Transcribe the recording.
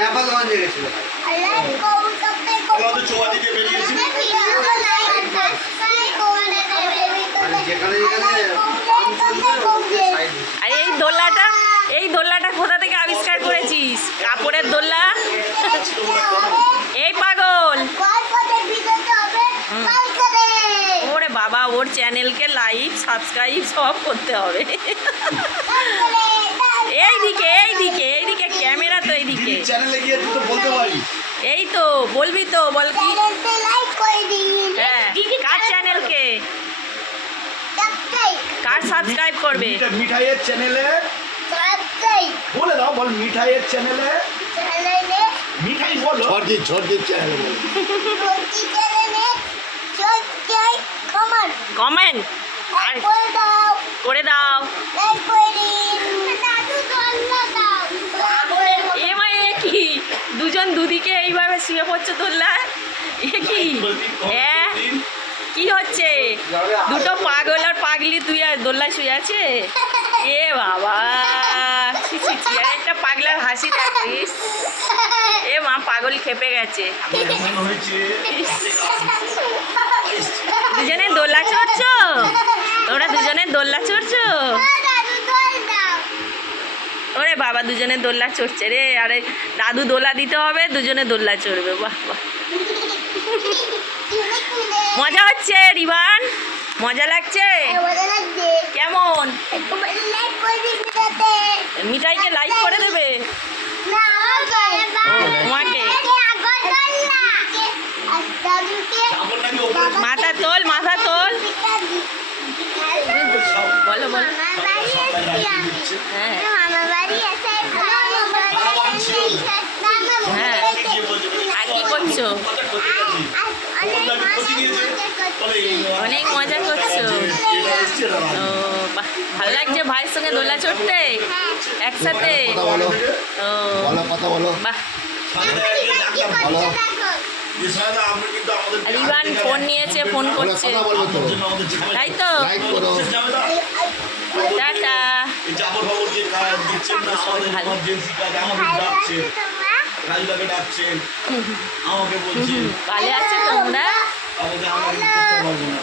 নেপালগঞ্জে গেছিল আর এই দোল্লাটা এই দোল্লাটা কোথা থেকে আবিষ্কার করেছিস? কাপড়ের দোল্লা এই পাগল। ওরে বাবা ওর চ্যানেলকে লাইক সাবস্ক্রাইব সব করতে হবে। এইদিকে এইদিকে এইদিকে ক্যামেরা তো এইদিকে দিদির চ্যানেলে গিয়ে তুই তো বলতে পারিস এই তো বলবি তো বল কি? হ্যাঁ কার চ্যানেলকে? কার সাবস্ক্রাইব করবে? মিঠা- মিঠাইয়ের চ্যানেলে? বলে দাও বল মিঠাইয়ের চ্যানেলে? মিঠাই বলো। চ্যানেল। কমেন্ট করে দাও। শুয়ে পড়ছে দোল্লা এ কি? হ্যাঁ কি হচ্ছে? দুটো পাগল আর পাগলি তুই আর দোল্লা শুয়ে আছে? এ বাবা। আর একটা পাগলার হাসি দেখিস এ মা পাগল খেপে গেছে। দুজনে দোল্লা চড়ছো? তোমরা দুজনে দোল্লা চড়ছো? ওরে বাবা, দুজনে দোল্লা চড়ছে রে। আরে, দাদু দোলা দিতে হবে, দুজনে দোল্লা চড়বে, বাহ বাহ। মজা হচ্ছে, রিভান? মজা লাগছে? কেমন? মিঠাইকে লাইক করে দেবে? মাথা তোল মাথা তোল। বলো বলো। হ্যাঁ হ্যাঁ আর কি করছ? অনেক মজা করছ ও বাহ ভালো লাগছে ভাইয়ের সঙ্গে দোলা চড়তে? একসাথে? ও বাহ। রিবান ফোন নিয়েছে ফোন করছে। তাই তো? আমাদের ভালো। রাজুদাকে ডাকছেন আমাকে বলছেন ভালো আছে তোমরা আমাকে আমাকে করতে পারব না